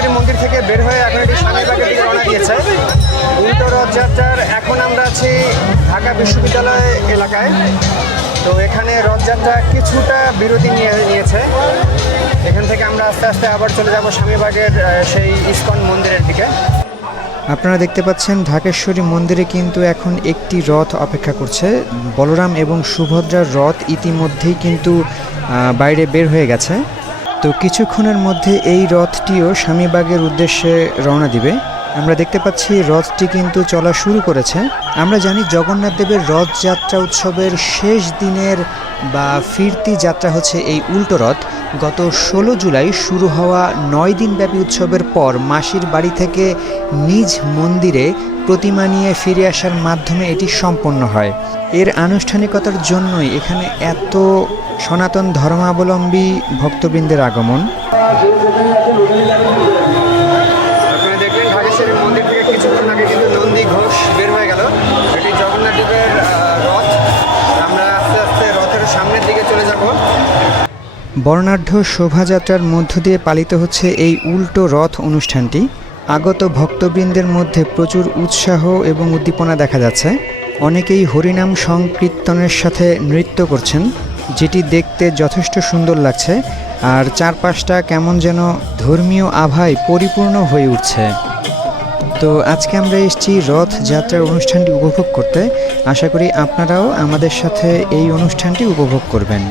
ঢাকেশ্বরী মন্দির থেকে বের হয়ে এখন এটি স্বামীবাগের দিকে রওনা দিয়েছে। উল্টো রথযাত্রার এখন আমরা আছি ঢাকা বিশ্ববিদ্যালয় এলাকায়। তো এখানে রথযাত্রা কিছুটা বিরতি নিয়েছে। এখান থেকে আমরা আস্তে আস্তে আবার চলে যাব স্বামীবাগের সেই ইস্কন মন্দিরের দিকে। আপনারা দেখতে পাচ্ছেন ঢাকেশ্বরী মন্দিরে কিন্তু এখন একটি রথ অপেক্ষা করছে। বলরাম এবং সুভদ্রার রথ ইতিমধ্যেই কিন্তু বাইরে বের হয়ে গেছে। তো কিছুক্ষণের মধ্যে এই রথটিও স্বামীবাগের উদ্দেশ্যে রওনা দিবে। আমরা দেখতে পাচ্ছি রথটি কিন্তু চলা শুরু করেছে। আমরা জানি জগন্নাথ দেবের রথযাত্রা উৎসবের শেষ দিনের বা ফিরতি যাত্রা হচ্ছে এই উল্টো রথ। গত 16 জুলাই শুরু হওয়া 9 দিনব্যাপী উৎসবের পর মাসির বাড়ি থেকে নিজ মন্দিরে প্রতিমা নিয়ে ফিরে আসার মাধ্যমে এটি সম্পন্ন হয়। এর আনুষ্ঠানিকতার জন্যই এখানে এত সনাতন ধর্মাবলম্বী ভক্তবৃন্দের আগমন। আপনারা দেখবেন ঢাকেশ্বরী মন্দির থেকে কিছুক্ষণ আগে কিন্তু নন্দী ঘোষ বের হয়ে গেল। এটি জগন্নাথ দেবের রথ। আমরা আস্তে আস্তে রথের সামনের দিকে চলে যাব। বর্ণাঢ্য শোভাযাত্রার মধ্য দিয়ে পালিত হচ্ছে এই উল্টো রথ অনুষ্ঠানটি। আগত ভক্তবৃন্দের মধ্যে প্রচুর উৎসাহ এবং উদ্দীপনা দেখা যাচ্ছে। অনেকেই হরিনাম সংকীর্তনের সাথে নৃত্য করছেন, যেটি দেখতে যথেষ্ট সুন্দর লাগছে। আর চারপাশটা কেমন যেন ধর্মীয় আভায় পরিপূর্ণ হয়ে উঠছে। তো আজকে আমরা এসেছি রথযাত্রার অনুষ্ঠানটি উপভোগ করতে। আশা করি আপনারাও আমাদের সাথে এই অনুষ্ঠানটি উপভোগ করবেন।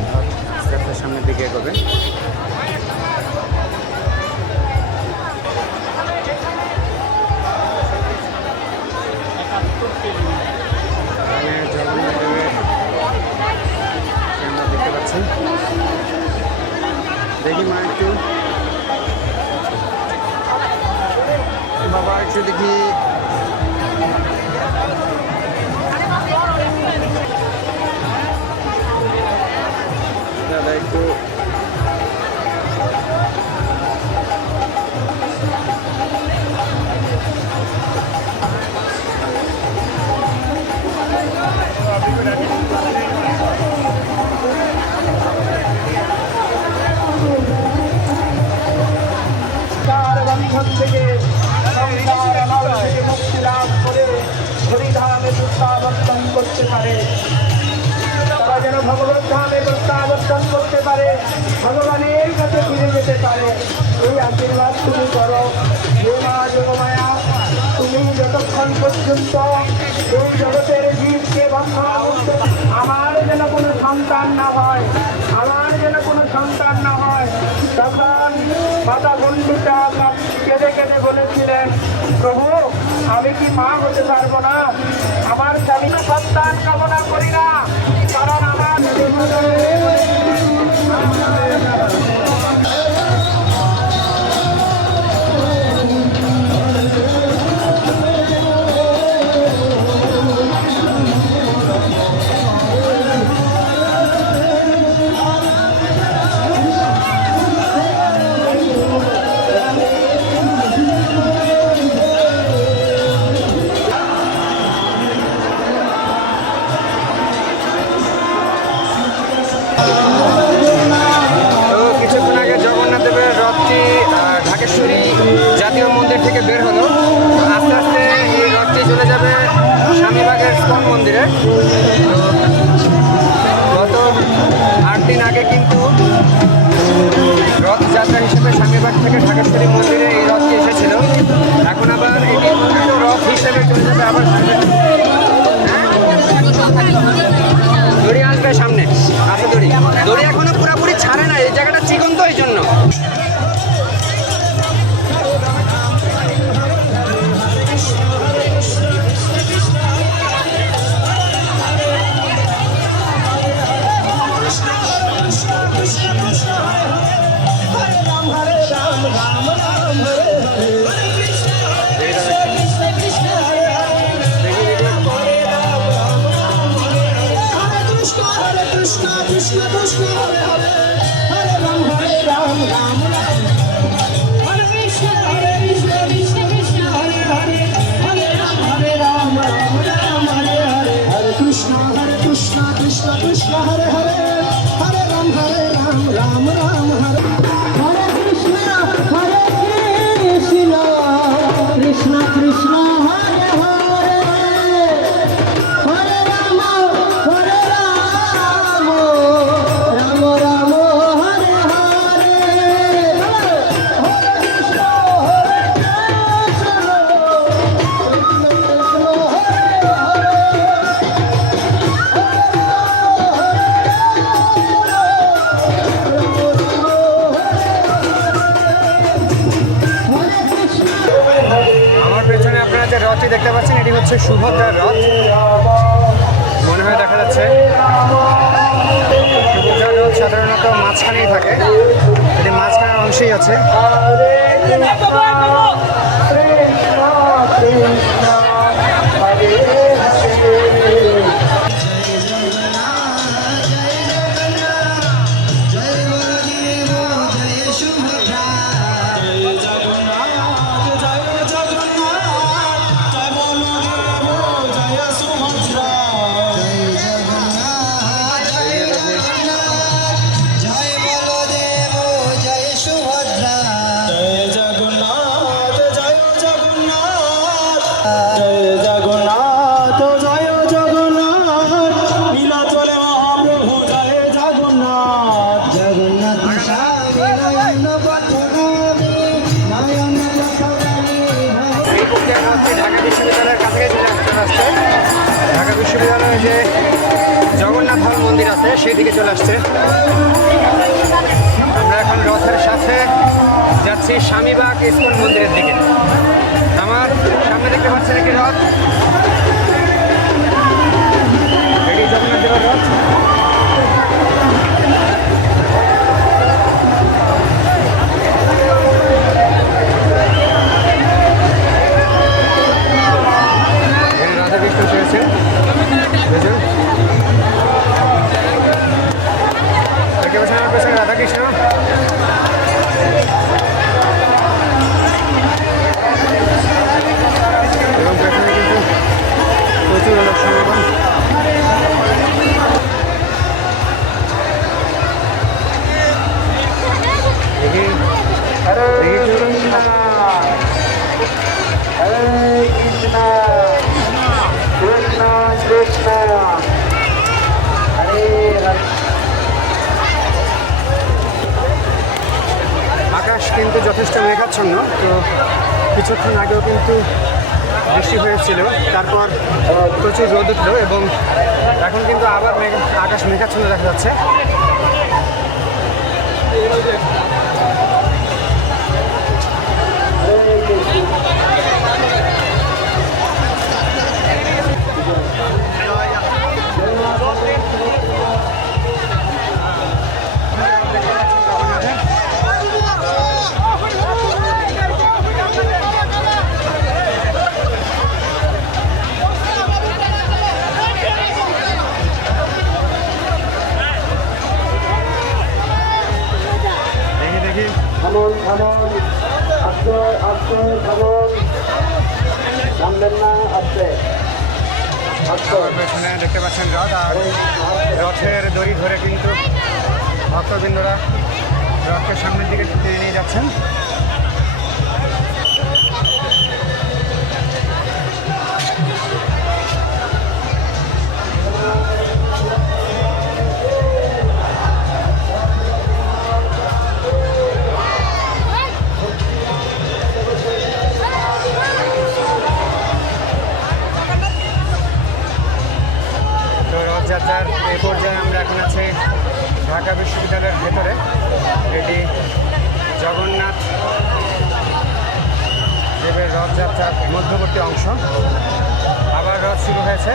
সামনের দিকে এগোবেন। দেখি মা একটু, বাবা একটু দেখি। দাদা একটু থেকে মুক্তি লাভ করে হরিধামে প্রত্যাবর্তন করতে পারে। তারা যেন ভগবত ধামে প্রত্যাবর্তন করতে পারে, ভগবানের কাছে ফিরে যেতে পারে। এই আশীর্বাদ তুমি করো হে মা যোগমায়া। তুমি যতক্ষণ পর্যন্ত এই জগতের জীবকে বন্ধন, আমার যেন কোনো সন্তান না হয়, আমার যেন কোনো সন্তান না হয়। তখন মাতা গণ্ডিতা কেঁদে কেঁদে বলেছিলেন, প্রভু আমি কি মা হতে পারবো না? আমার স্বামী সন্তান কামনা করি না, কারণ আমার জাতীয় মন্দির থেকে বের হলো। আস্তে আস্তে এই রথটি চলে যাবে স্বামীবাগের ইস্কন মন্দিরে। গত 8 দিন আগে কিন্তু রথযাত্রা হিসেবে স্বামীবাগ থেকে ঢাকেশ্বরী মন্দিরে এই রথটি এসেছিল। এখন আবার এটি উল্টো রথ হিসেবে চলে যাবে আবার দড়ি আসবে সামনে। আছে দড়ি এখনো পুরোপুরি ছাড়ে না, এই জায়গাটা চিকন তো এই জন্য। দেখতে পাচ্ছেন এটি হচ্ছে সুভদ্রার রথ, মনে হয় দেখা যাচ্ছে। সুভদ্রার রথ সাধারণত মাঝখানেই থাকে, এটি মাঝখানের অংশেই আছে। ঢাকা বিশ্ববিদ্যালয়ের কাছাকাছি চলে আসছে। ঢাকা বিশ্ববিদ্যালয়ে যে জগন্নাথ হল মন্দির আছে সেই দিকে চলে আসছে। আমরা এখন রথের সাথে যাচ্ছি স্বামীবাগ ইস্কন মন্দিরের দিকে। আমার সামনে দেখতে পাচ্ছেন একটি রথ, এটি জগন্নাথ দেবের রথ। রাধাকৃষ্ণ চলেছে, দেখতে পাচ্ছেন আমার পেছনে রাধাকৃষ্ণ। এবং পেছনে কিন্তু প্রচুর লোক সমাগম। দেখি আকাশ কিন্তু যথেষ্ট মেঘাচ্ছন্ন, তো কিছুক্ষণ আগেও কিন্তু বৃষ্টি হয়েছিল, তারপর প্রচুর রোদ উঠলো এবং এখন কিন্তু আবার আকাশ মেঘাচ্ছন্ন দেখা যাচ্ছে। থামুন থামুন, আস্তে আস্তে থামুন, নামবেন না, আস্তে আমার পেছনে দেখতে পাচ্ছেন রথ, আর রথের দড়ি ধরে কিন্তু ভক্তবৃন্দরা রথের সামনের দিকে টেনে নিয়ে যাচ্ছেন। রথযাত্রার এই পর্যায়ে আমরা এখন আছি ঢাকা বিশ্ববিদ্যালয়ের ভেতরে। এটি জগন্নাথ দেবের রথযাত্রার মধ্যবর্তী অংশ। আবার রথ শুরু হয়েছে।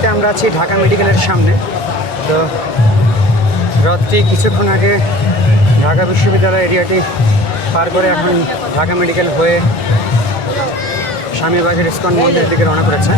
মুহূর্তে আমরা আছি ঢাকা মেডিকেলের সামনে। তো রথটি কিছুক্ষণ আগে ঢাকা বিশ্ববিদ্যালয় এরিয়াটি পার করে এখন ঢাকা মেডিকেল হয়ে স্বামীবাগের ইস্কন মন্দিরের দিকে রওনা করেছে।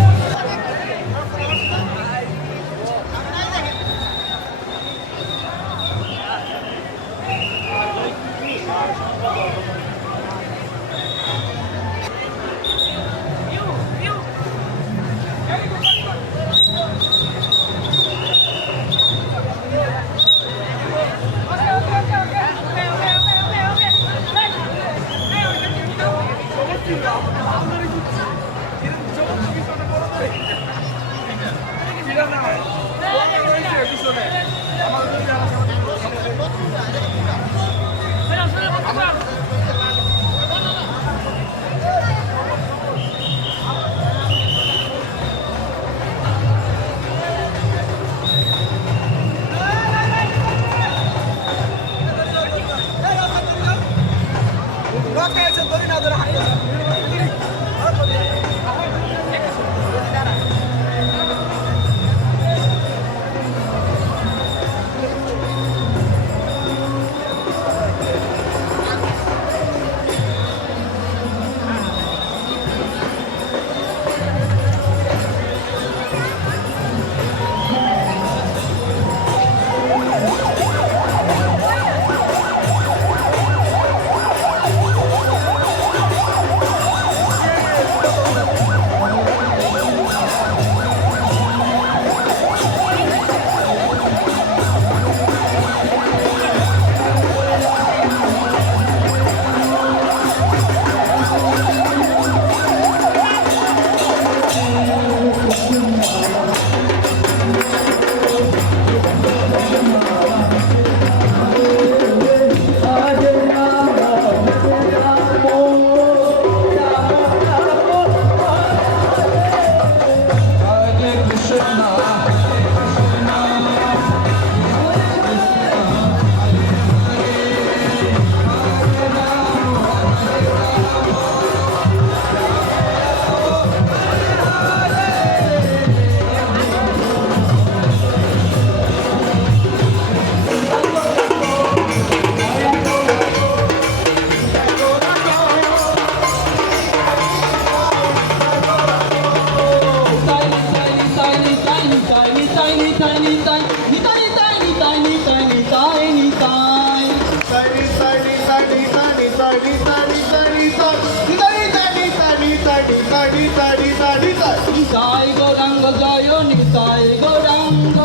নিতাই গৌরাঙ্গ জয় নিতাই গৌরাঙ্গ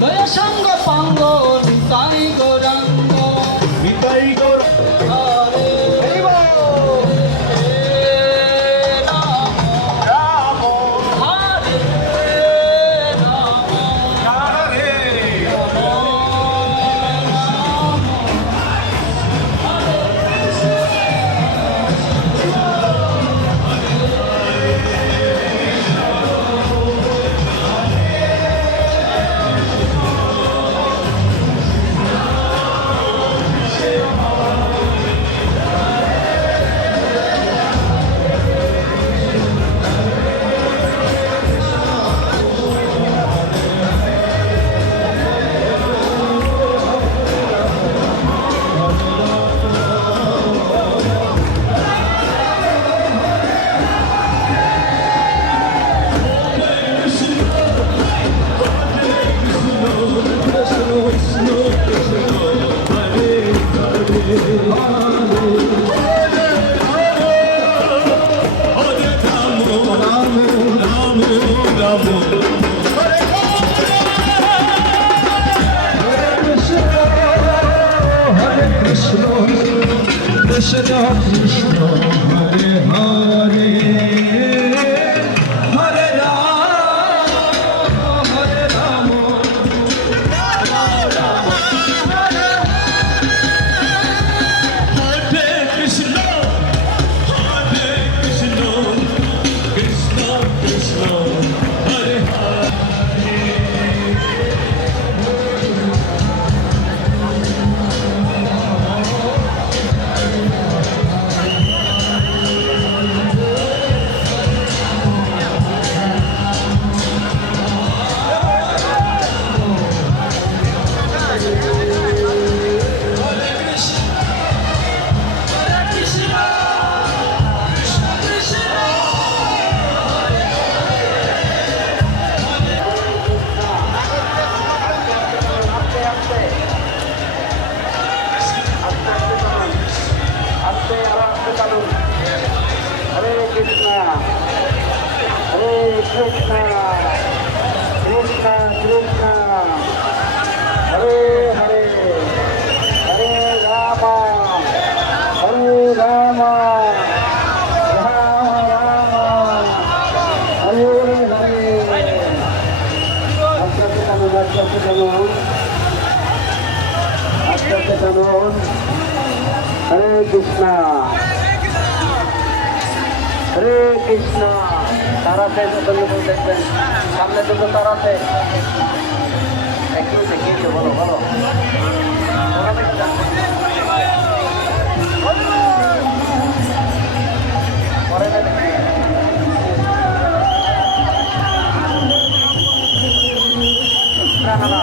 জয় সঙ্গ পাঙ্গ নিতাই গৌরাঙ্গ নিতাই গৌরাঙ্গ হরে রাম রাম হরে রাম হরে কৃষ্ণ কৃষ্ণ হরে হরে হরে রাম হরে রাম হরে কৃষ্ণ কৃষ্ণ কৃষ্ণ হরে কৃষ্ণ কৃষ্ণ কৃষ্ণ হরে হরে হরে রাম রাম রাম হরে হরে আস্তে আস্তে টানুন হরে কৃষ্ণ হরে কৃষ্ণ তারাতে দেখবেন সামনে দুটো তারাতে একটু দেখিয়ে বলো বলো পরে না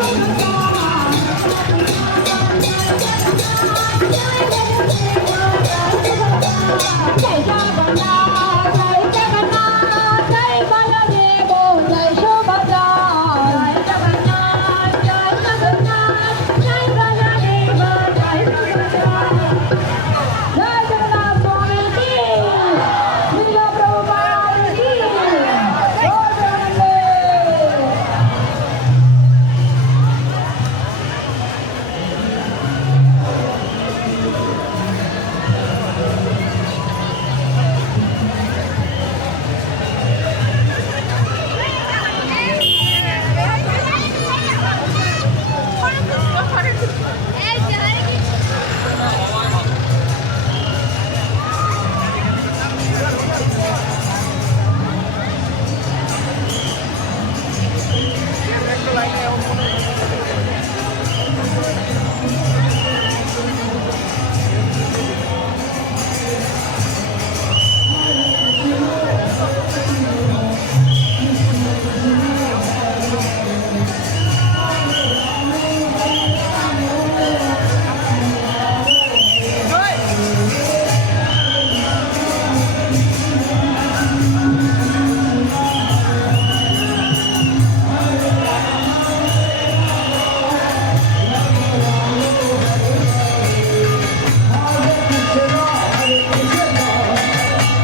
Thank you.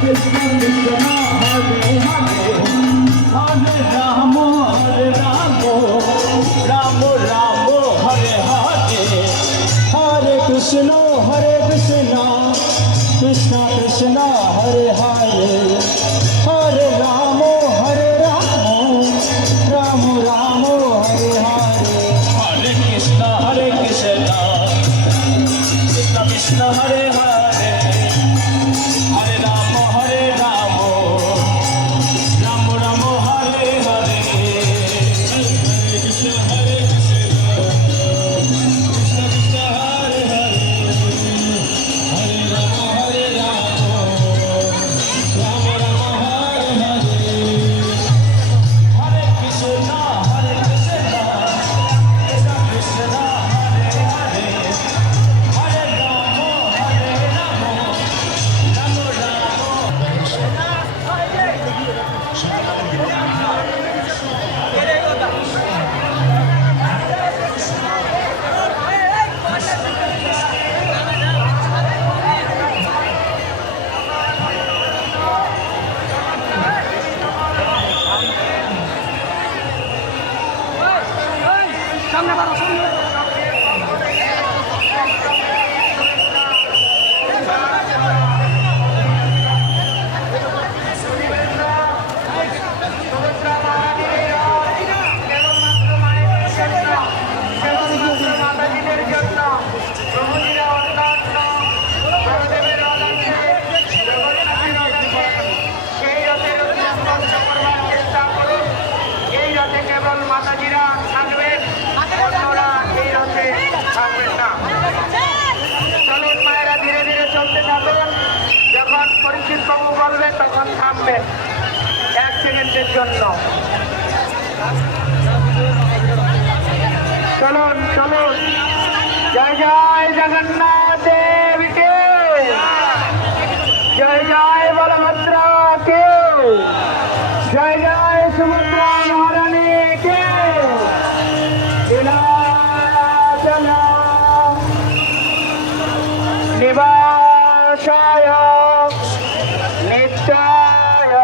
কৃষ্ণ কৃষ্ণ হরে হরে হরে রাম রাম রাম হরে হরে হরে কৃষ্ণ কৃষ্ণ কৃষ্ণ হরে হরে হরে রাম রাম রাম হরে হরে হরে কৃষ্ণ কৃষ্ণ কৃষ্ণ হরে হরে হরে রাম রাম রাম হরে হরে হরে কৃষ্ণ কৃষ্ণ কৃষ্ণ হরে হরে হরে রাম রাম রাম হরে হরে হরে কৃষ্ণ কৃষ্ণ কৃষ্ণ হরে হরে হরে রাম মাতাজিদের জন্য প্রভুজিরা অন্যান্য বড়দেবের রথ আছে, জগন্নাথের রথ আছে। সেই রথের উদ্যাপন করবার চেষ্টা করুন। এই রথে কেবল মাতাজিরা থাকবেন, অন্যরা এই রথে থাকবেন না। চলুন মায়েরা, ধীরে ধীরে চলতে থাকুন। যখন পরিচিত বাবু বলবে তখন থামবেন 1 সেকেন্ডের জন্য। চলুন চলুন। জয় জয় জগন্নাথ দেবকে, জয় জয় বলভদ্র কে, জয় জয় সুভদ্রা মহারানী কে। লীলাচল নিবাসায় নিত্যায়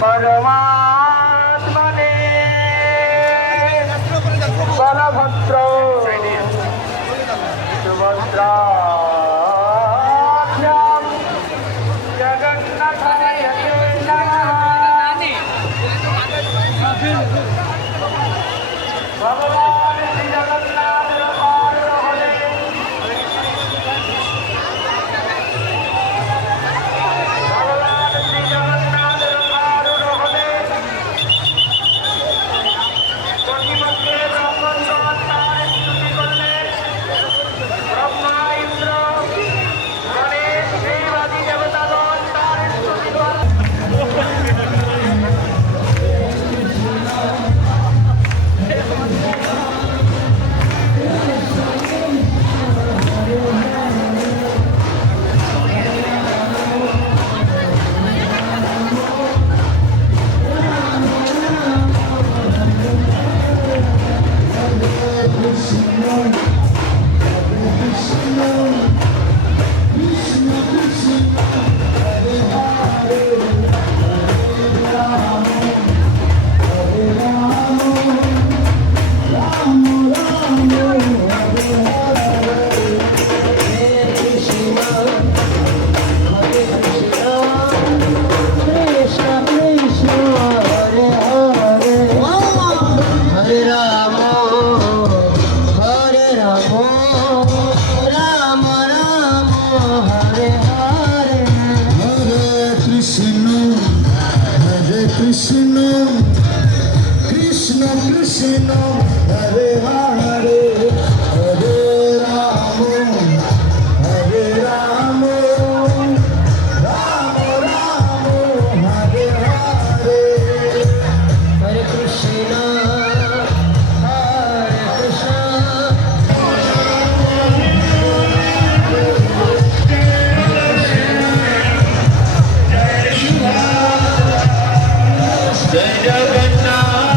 পরমাত্মনে বলভদ্র সুভদ্রাভ্যাম জগন্নাথায় নমঃ। ভগবান শ্রী জগন্নাথের পার হলে ভগবান শ্রী জগন্নাথের পার হলে প্রতিমধ্যে ব্রহ্মগণ তার স্তুতি করলেন। ব্রহ্মা ইন্দ্র গণেশ দেবাদি দেবতাগণ তার স্তুতি করলেন। কৃষ্ণ কৃষ্ণ কৃষ্ণ হরে হরে হরে রাম রাম রাম হরে হরে হরে কৃষ্ণ জয় জগন্নাথ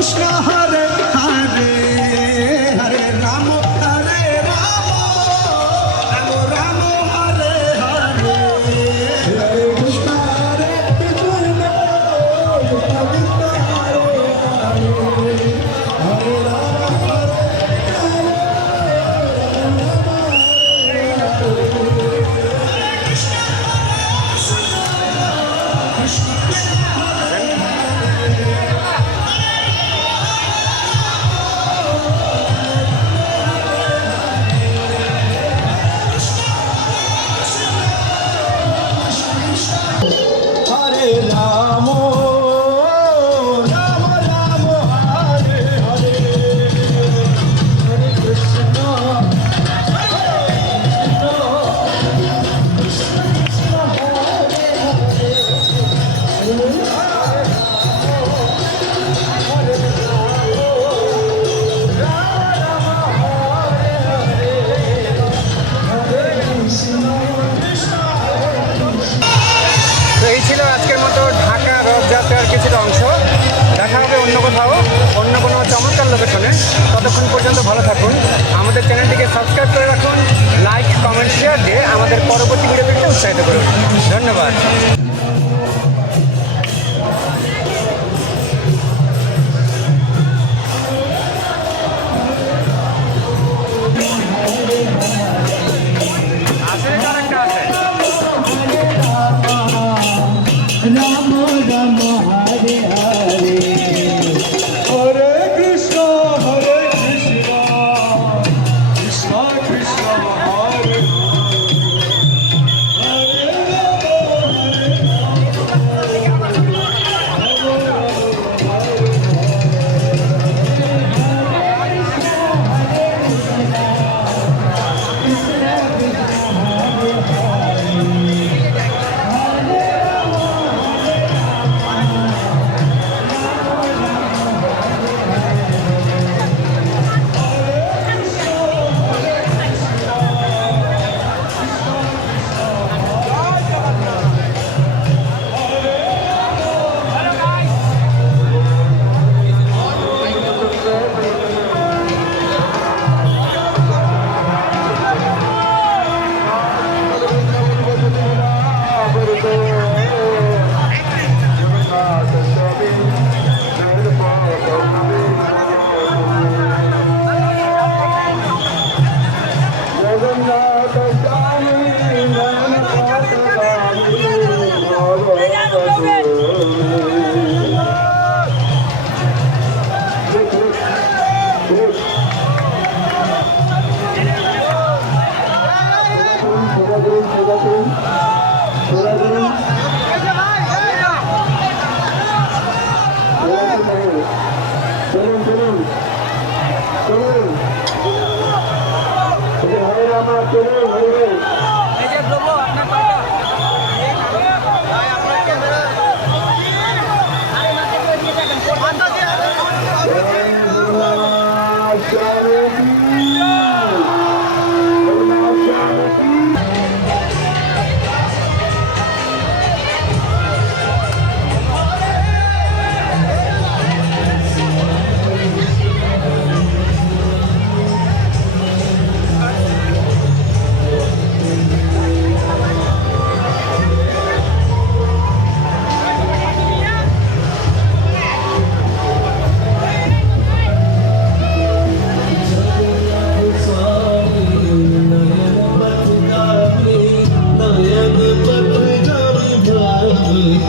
কৃষ্ণ হরে হরে হরে রাম হরে রাম রাম রাম হরে হরে হরে কৃষ্ণ হরে কৃষ্ণ কৃষ্ণ হরে হরে হরে রাম হরে রাম রাম রাম হরে হরে হরে কৃষ্ণ তো এই ছিল আজকের মতো ঢাকা রথযাত্রার কিছুটা অংশ। দেখা হবে অন্য কোথাও অন্য কোনো চমৎকার লোকেশনে। ততক্ষণ পর্যন্ত ভালো থাকুন, আমাদের চ্যানেলটিকে সাবস্ক্রাইব করে রাখুন, লাইক কমেন্ট শেয়ার দিয়ে আমাদের পরবর্তী ভিডিও দেখতে উৎসাহিত করুন। ধন্যবাদ। রাম রাম হরে হরে হরে কৃষ্ণ কৃষ্ণ কৃষ্ণ হরে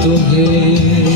तुम्हें